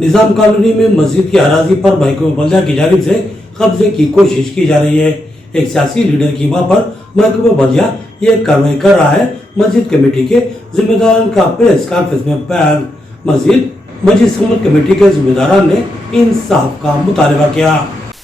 निजाम colony में मस्जिद की अराजी पर महकमे बल्दिया की जानिब से कब्जे की कोशिश की जा रही है। एक सियासी लीडर की मां पर महकमे बल्दिया ये कार्रवाई कर रहा है। मस्जिद कमेटी के जिम्मेदारान का प्रेस कॉन्फ्रेंस में बयान। मस्जिद सम्मत कमेटी के जिम्मेदारान ने इंसाफ का मुतालबा किया।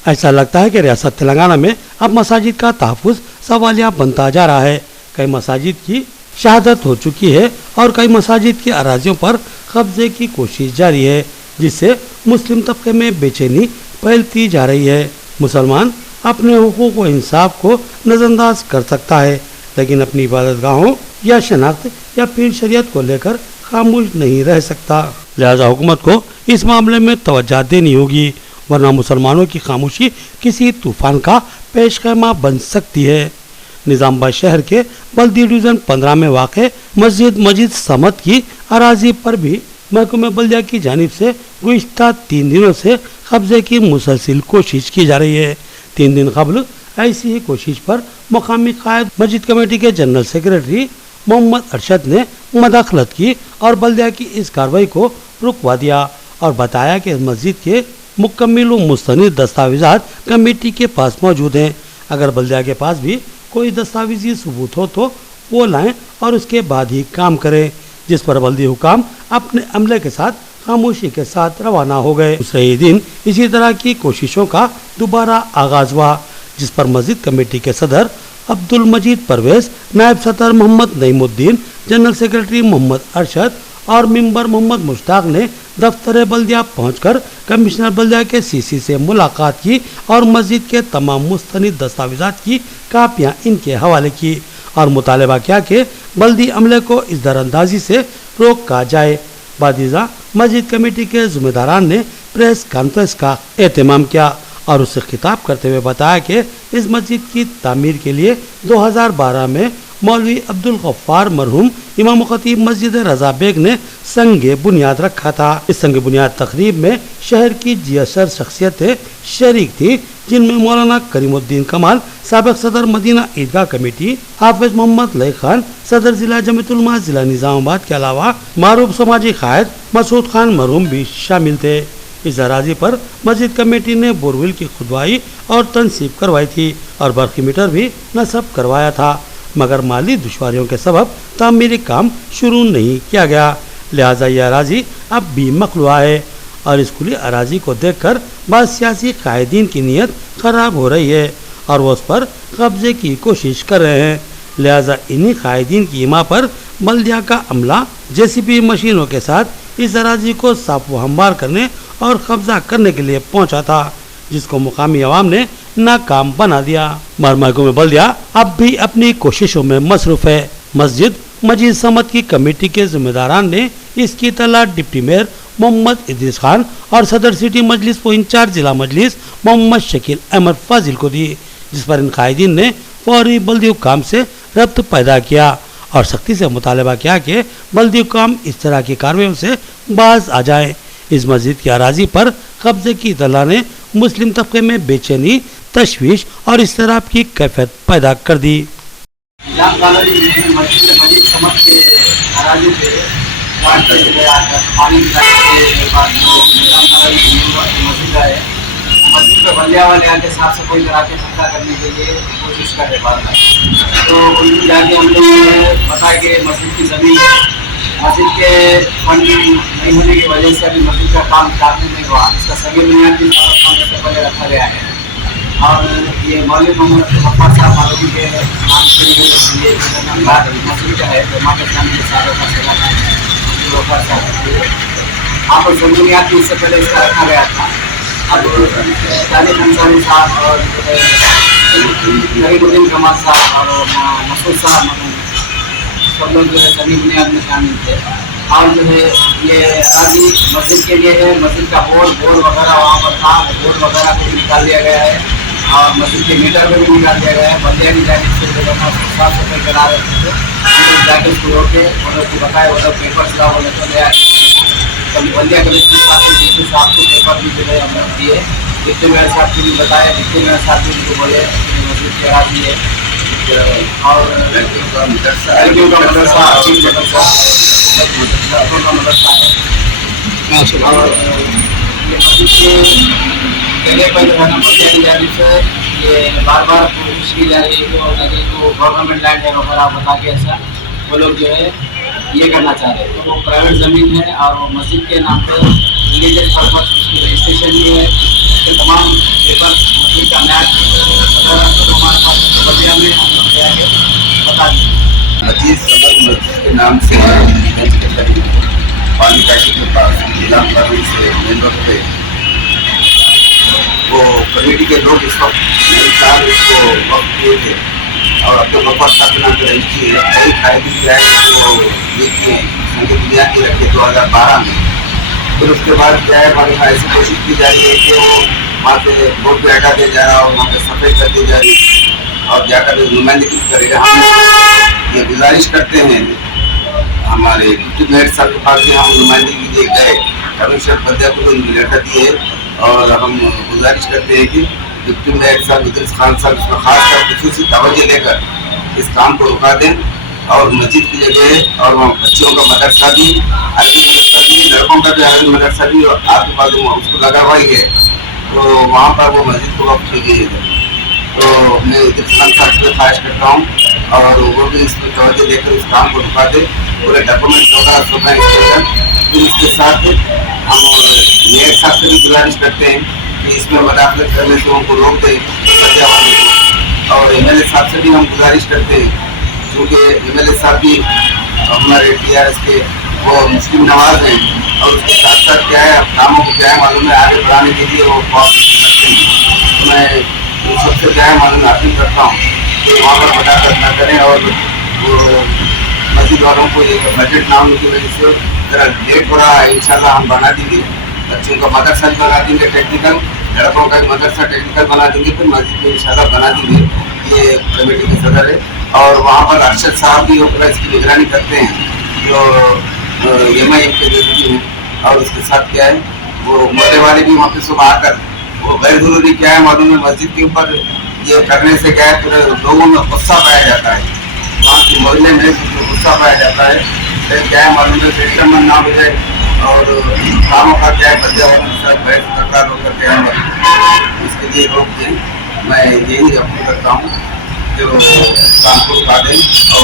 ऐसा लगता है कि रियासत तेलंगाना में अब मसाजिद का तहफ़्फ़ुज़ सवालिया बनता जा रहा है। कई मसाजिद की शहादत हो चुकी है और कई मसाजिद की अराजियों पर कब्जे की कोशिश जारी है, जिससे मुस्लिम तबके में बेचैनी फैलती जा रही है। मुसलमान अपने हुकूक व इंसाफ को नजरअंदाज कर सकता है, लेकिन अपनी इबादतगाहों या शनाख्त या फिर शरीयत को लेकर खामोश नहीं रह सकता। लिहाजा हुकूमत को इस मामले में तवज्जो देनी होगी, वरना मुसलमानों की खामोशी किसी तूफान का पेशखैमा बन सकती है। निजामबाद शहर के बल्दी डिवीजन 15 में वाक़े मस्जिद समत की अराजी पर भी महकमे बल्दिया की जानिब से गुज़िश्ता 3 दिनों से कब्जे की मुसलसिल कोशिश की जा रही है। 3 दिन कबल ऐसी ही कोशिश पर मकामी कायद मस्जिद कमेटी के जनरल सेक्रेटरी मोहम्मद अरशद ने मदाखलत की और बल्दिया की इस कार्रवाई को रुकवा दिया और बताया कि मस्जिद के मुकम्मिल व मुस्तनिद दस्तावेज़ात कमेटी के पास मौजूद हैं। अगर बल्दिया के पास भी कोई दस्तावेजी सबूत हो तो वो लाएं और उसके बाद ही काम करें, जिस पर बल्दी हुकाम अपने अमले के साथ खामोशी के साथ रवाना हो गए। दूसरे ही दिन इसी तरह की कोशिशों का दोबारा आगाज हुआ, जिस पर मस्जिद कमेटी के सदर अब्दुल मजीद परवेज, नायब सदर मोहम्मद नईमुद्दीन, जनरल सेक्रेटरी मोहम्मद अरशद और मेंबर मोहम्मद मुश्ताक ने दफ्तर बल्दिया पहुंचकर कमिश्नर बल्दिया के सीसी से मुलाकात की और मस्जिद के तमाम मुस्तनिद दस्तावेज़ात की कापियां इनके हवाले की और मुतालबा किया कि बल्दी अमले को इस दरअंदाजी से रोका जाए। बादीजा मस्जिद कमेटी के जिम्मेदारान ने प्रेस कॉन्फ्रेंस का एहतमाम किया और उससे खिताब करते हुए बताया कि इस मस्जिद की तामीर के लिए 2012 में मौलवी अब्दुल गफ्फार मरहूम इमाम खतीब मस्जिद रजा बेग ने संगे बुनियाद रखा था। इस संगे बुनियाद तकरीब में शहर की जियासर शख्सियतें शरीक थी, जिनमें मौलाना करीमुद्दीन कमाल, साबिक सदर मदीना ईदगाह कमेटी, हाफिज मोहम्मद लई खान, सदर जिला जमीयतुल उलमा जिला निजामाबाद के अलावा मारूफ समाजी कायद मसूद खान मरहूम भी शामिल थे। इस अराजी पर मस्जिद कमेटी ने बोरवेल की खुदवाई और तनसीब करवाई थी और बरकी मीटर भी नस्ब करवाया था, मगर माली दुश्वारियों के सबब तामीरी काम शुरू नहीं किया गया। लिहाजा ये अराजी अब भी मखलूआ है और इस खुली अराजी को देखकर बाद सियासी कायदीन की नीयत खराब हो रही है और वो उस पर कब्जे की कोशिश कर रहे हैं। लिहाजा इन्हीं कायदीन की इमा पर बल्दिया का अमला जेसीबी मशीनों के साथ इस अराजी को साफ व हमवार करने और कब्जा करने के लिए पहुंचा था, जिसको मुकामी अवाम ने नाकाम बना दिया। महकमे बल्दिया अब भी अपनी कोशिशों में मसरूफ है। मस्जिद सम्मत की कमेटी के जिम्मेदारान ने इसकी इत्तला डिप्टी मेयर मोहम्मद इदरीस खान और सदर सिटी मजलिस व इंचार्ज जिला मजलिस मोहम्मद शकील अहमद फाजिल को दी, जिस पर इन कायदीन ने फौरी बल्दी हुकाम से रब्त पैदा किया और सख्ती से मुतालबा किया कि बल्दी हुकाम इस तरह की कार्रवाइयों से बाज आ जाए। इस मस्जिद की अराजी पर कब्जे की इत्तला ने मुस्लिम तबके में बेचैनी, तशवीश और इसतराब की कैफियत पैदा कर दी। मस्जिद समझ के अराजी पे मस्जिद आए, मस्जिद पे बल्दिया वाले आके साफ सफाई करा के कब्जा करने के लिए कोशिश कर रहे बाद में, तो उनको जाके हम लोगों ने बताया कि मस्जिद की ज़मीन है, मस्जिद के फंड नहीं होने की वजह से अभी मस्जिद का काम चालू नहीं हुआ। इसका सभी बुनियादी से पहले रखा गया है और ये मौलवी मोहम्मद गफ्फार साहब मालूम के नाम से ये मस्जिद है जमात इस्लामी के साथ आप बुनियादी इससे पहले इसका रखा गया था। अब तालिब अंसारी साहब और करीमुद्दीन कमाल साहब और मसूद साहब सब लोग जो है सभी बुनियाद में शामिल थे और जो है ये अराजी मस्जिद के लिए है। मस्जिद का बोर्ड वगैरह वहाँ पर था, बोर्ड वगैरह को भी निकाल दिया गया है और मस्जिद के मीटर को भी निकाल दिया गया है। बल्दिया की जानिब से जो है साफ सफाई करा रहे थे, जाके शुरू होकर उन्होंने बताया वो लोग पेपर चला वो लेकर गया। बल्दिया के साहब को पेपर भी जो है हम लोग दिए, डिप्टी मेयर साहब को भी बताया, डिप्टी मेयर साहब भी उनको बोले मस्जिद की अराजी है और लड़कियों का मदरसा है और ये मस्जिद के जगह पर जो है ना मुखिया की जानिब से ये बार बार कोशिश की जा रही है कि और जगह को गवर्नमेंट लैंड है वगैरह बता के ऐसा वो लोग जो है ये करना चाह रहे हैं। तो वो प्राइवेट ज़मीन है और वो मस्जिद के नाम पर रिलीजियस पर्पस उसकी रजिस्ट्रेशन भी है, उसके तमाम पेपर मस्जिद का मैच वगैरह सब हमारे पास बलिया में हम लोग गया के बता दें। मजीद सदर मस्जिद के नाम से पानी टैंकी के पास जिला फरवरी से मेन रोड पे वो कमेटी के लोग इस वक्त नई साल इसको वक्त किए थे और अब तो गफर साहब के नाम पर रजिस्ट्री है। कई फायदे भी आए वो देखिए संघ दुनिया की रखे 2012 में। फिर उसके बाद क्या है हमारे यहाँ ऐसी कोशिश की जा रही है कि वो वहाँ से बोर्ड पे हटा दिया जा रहा और वहाँ पे सफाई कर दी जा रही और जाकर नुमाइंदगी करेगा। हम ये गुजारिश करते हैं हमारे डिप्टी मेयर साहब के पास भी हम नुमाइंदगी के लिए गए, कमिश्नर बंदिया को लेटर दिए और हम गुजारिश करते हैं कि डिप्टी मेयर साहब इदरीस खान साहब इसमें खास कर खुसूसी तवज्जो लेकर इस काम को रुका दें और मस्जिद की जगह और वहाँ बच्चों का मदरसा भी, अरबी मदरसा भी, लड़कों का भी अरबी मदरसा भी और आपके पास उसको लगा हुआ ही है, तो वहाँ पर वो मस्जिद को वक्त कीजिए। तो मैं इदरीस खान साहब से ख्वाहिश करता हूँ और वो भी इसमें तवज्जो देकर इस काम को रुका दे, पूरे डॉक्यूमेंट्स वगैरह सब फिर इसके साथ हम मेयर साहब से भी गुजारिश करते हैं कि इसमें मदाखलत करने से उनको रोक दें और एमएलए साहब से भी हम गुजारिश करते हैं क्योंकि एमएलए साहब भी हमारे टीआरएस के वो मुस्लिम नवाज हैं और उसके साथ साथ क्या है कामों को क्या है मालूम है आगे बढ़ाने के लिए वो कोशिश करते हैं। तो मैं उन सबसे क्या है मालूम अपील करता हूँ कि वहाँ पर मदाखलत न करें और वो मस्जिद वालों को ये बजट ना होने की वजह से ज़रा लेट हो रहा है। इंशाल्लाह हम बना देंगे, बच्चों का मदरसा भी बना देंगे टेक्निकल, लड़कों का भी मदरसा टेक्निकल बना देंगे, फिर मस्जिद में इंशाल्लाह बना देंगे। ये कमेटी के सदर है और वहाँ पर अरशद साहब भी होकर इसकी निगरानी करते हैं जो एमआईएम के व्यक्ति हैं और उसके साथ क्या है वो मोहल्ले वाले भी वहाँ पे सुबह आकर वो गैर जरूरी क्या है मालूम है मस्जिद के ऊपर ये करने से क्या है पूरे लोगों में गुस्सा पाया जाता है, वहाँ के मोहल्ले में गुस्सा पाया जाता है, फिर क्या है मालूम है सिस्टम में ना हो जाए और कामों का क्या है बदले सब बहस तकरार होकर क्या है इसके लिए रोक दें। मैं यही अपील करता हूँ कि वो काम को रुका दें और